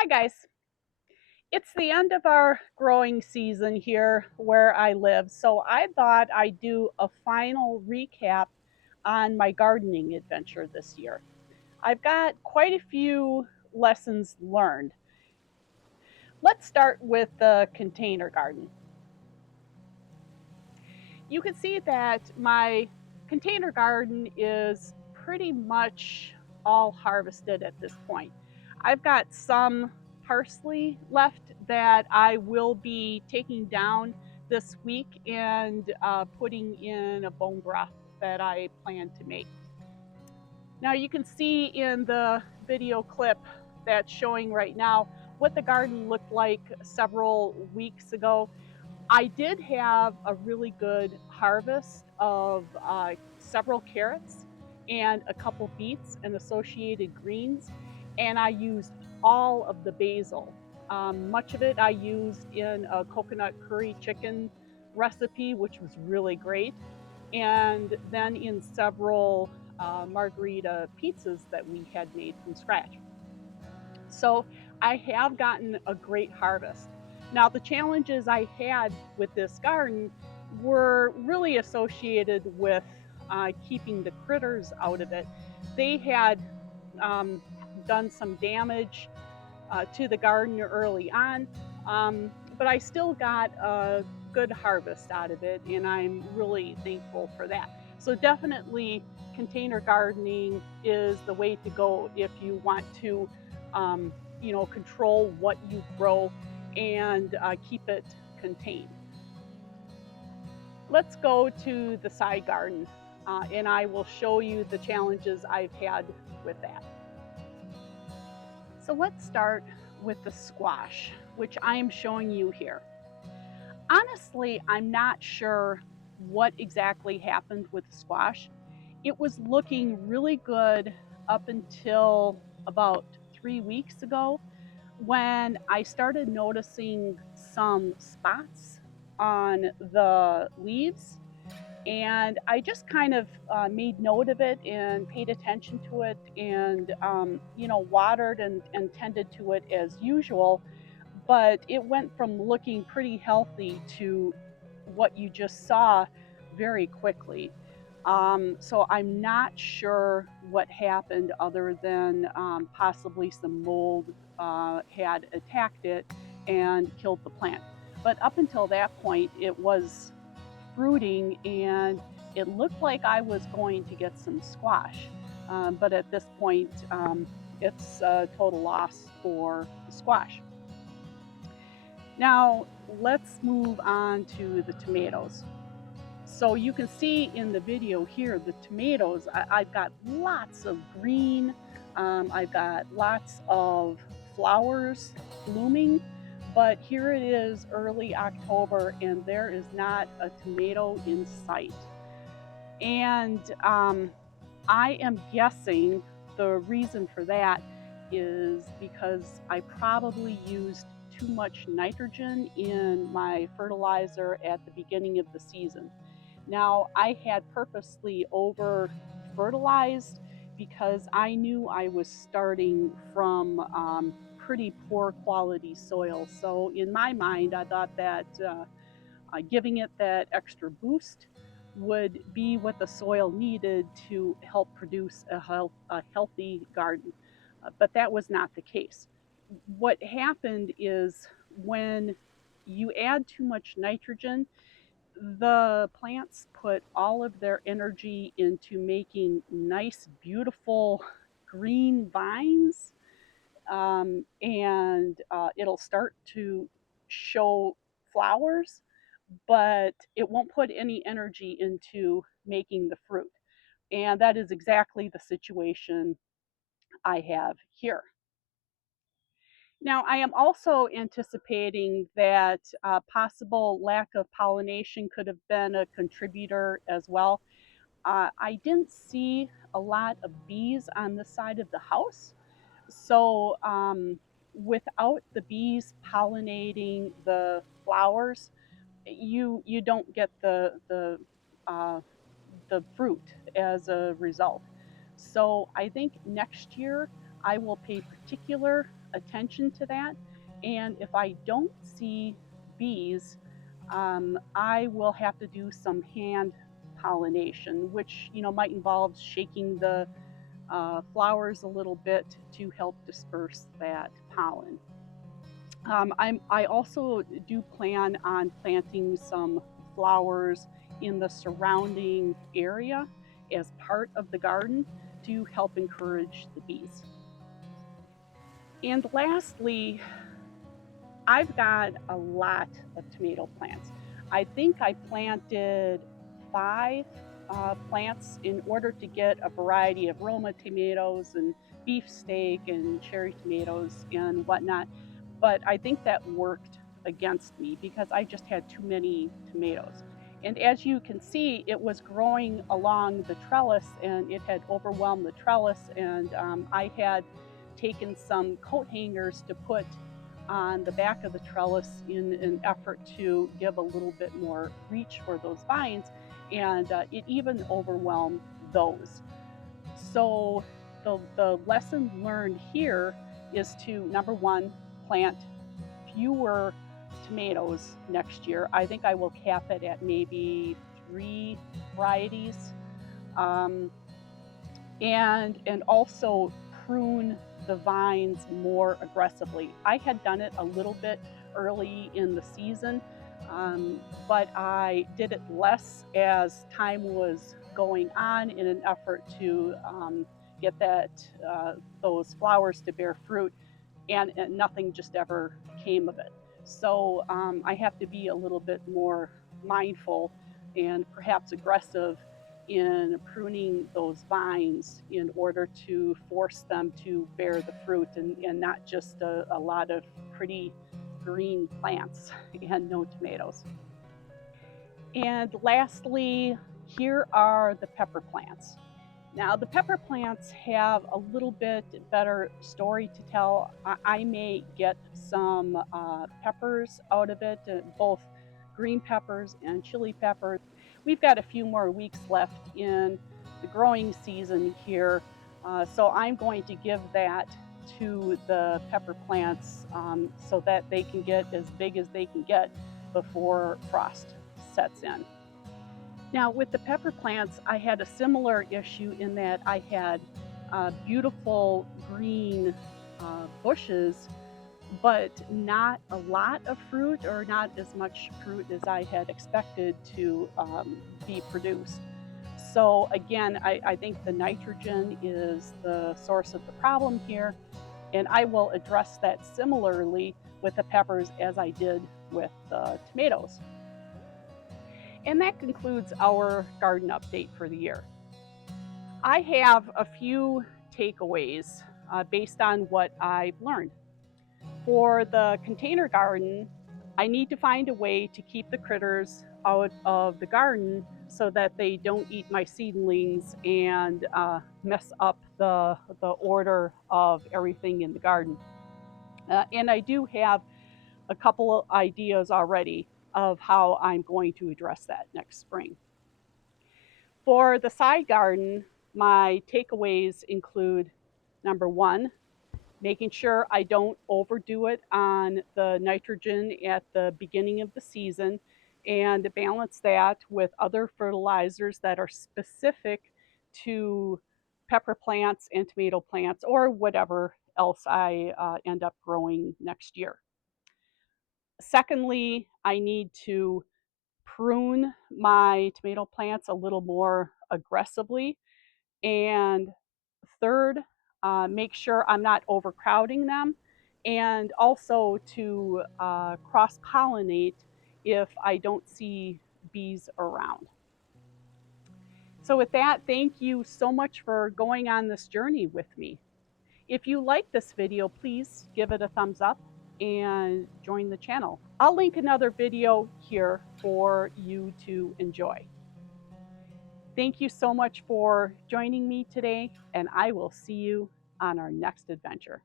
Hi guys. It's the end of our growing season here where I live, so I thought I'd do a final recap on my gardening adventure this year. I've got quite a few lessons learned. Let's start with the container garden. You can see that my container garden is pretty much all harvested at this point. I've got some parsley left that I will be taking down this week and putting in a bone broth that I plan to make. Now you can see in the video clip that's showing right now what the garden looked like several weeks ago. I did have a really good harvest of several carrots and a couple beets and associated greens, and I used all of the basil. Much of it I used in a coconut curry chicken recipe, which was really great, and then in several margarita pizzas that we had made from scratch. So I have gotten a great harvest. Now, the challenges I had with this garden were really associated with keeping the critters out of it. They had um, done some damage to the garden early on, but I still got a good harvest out of it, and I'm really thankful for that. So, definitely, container gardening is the way to go if you want to, control what you grow and keep it contained. Let's go to the side garden, and I will show you the challenges I've had with that. So let's start with the squash, which I am showing you here. Honestly, I'm not sure what exactly happened with the squash. It was looking really good up until about 3 weeks ago when I started noticing some spots on the leaves, and I just kind of made note of it and paid attention to it and, watered and tended to it as usual. But it went from looking pretty healthy to what you just saw very quickly. So I'm not sure what happened other than possibly some mold had attacked it and killed the plant. But up until that point, it was fruiting and it looked like I was going to get some squash. But at this point, it's a total loss for the squash. Now, let's move on to the tomatoes. So you can see in the video here, the tomatoes, I've got lots of green. I've got lots of flowers blooming, but here it is early October and there is not a tomato in sight. And I am guessing the reason for that is because I probably used too much nitrogen in my fertilizer at the beginning of the season. Now, I had purposely over fertilized because I knew I was starting from pretty poor quality soil. So, in my mind, I thought that giving it that extra boost would be what the soil needed to help produce a healthy garden. But that was not the case. What happened is when you add too much nitrogen, the plants put all of their energy into making nice, beautiful green vines, and it'll start to show flowers, but it won't put any energy into making the fruit. And that is exactly the situation I have here. Now, I am also anticipating that possible lack of pollination could have been a contributor as well. I didn't see a lot of bees on this side of the house. So, without the bees pollinating the flowers, you don't get uh, the fruit as a result. So I think next year I will pay particular attention to that. And if I don't see bees, I will have to do some hand pollination, which might involve shaking the flowers a little bit to help disperse that pollen. I also do plan on planting some flowers in the surrounding area as part of the garden to help encourage the bees. And lastly, I've got a lot of tomato plants. I think I planted 5 plants in order to get a variety of Roma tomatoes and beefsteak and cherry tomatoes and whatnot. But I think that worked against me because I just had too many tomatoes. And as you can see, it was growing along the trellis and it had overwhelmed the trellis. And I had taken some coat hangers to put on the back of the trellis in an effort to give a little bit more reach for those vines, and it even overwhelmed those. So the lesson learned here is to, number one, plant fewer tomatoes next year. I think I will cap it at maybe 3 varieties. Um, and also prune the vines more aggressively. I had done it a little bit early in the season, but I did it less as time was going on in an effort to get those flowers to bear fruit, and nothing just ever came of it. So I have to be a little bit more mindful and perhaps aggressive in pruning those vines in order to force them to bear the fruit, and not just a lot of pretty green plants and no tomatoes. And lastly, here are the pepper plants. Now, the pepper plants have a little bit better story to tell. I may get some peppers out of it, both green peppers and chili peppers. We've got a few more weeks left in the growing season here, so I'm going to give that to the pepper plants so that they can get as big as they can get before frost sets in. Now, with the pepper plants, I had a similar issue in that I had beautiful green bushes, but not a lot of fruit, or not as much fruit as I had expected to be produced. So again, I think the nitrogen is the source of the problem here, and I will address that similarly with the peppers as I did with the tomatoes. And that concludes our garden update for the year. I have a few takeaways based on what I've learned. For the container garden, I need to find a way to keep the critters out of the garden so that they don't eat my seedlings and mess up the order of everything in the garden. And I do have a couple of ideas already of how I'm going to address that next spring. For the side garden, my takeaways include, number one, making sure I don't overdo it on the nitrogen at the beginning of the season, and balance that with other fertilizers that are specific to pepper plants and tomato plants, or whatever else I end up growing next year. Secondly, I need to prune my tomato plants a little more aggressively. And third, make sure I'm not overcrowding them, and also to cross pollinate if I don't see bees around. So, with that, thank you so much for going on this journey with me. If you like this video, please give it a thumbs up and join the channel. I'll link another video here for you to enjoy. Thank you so much for joining me today, and I will see you on our next adventure.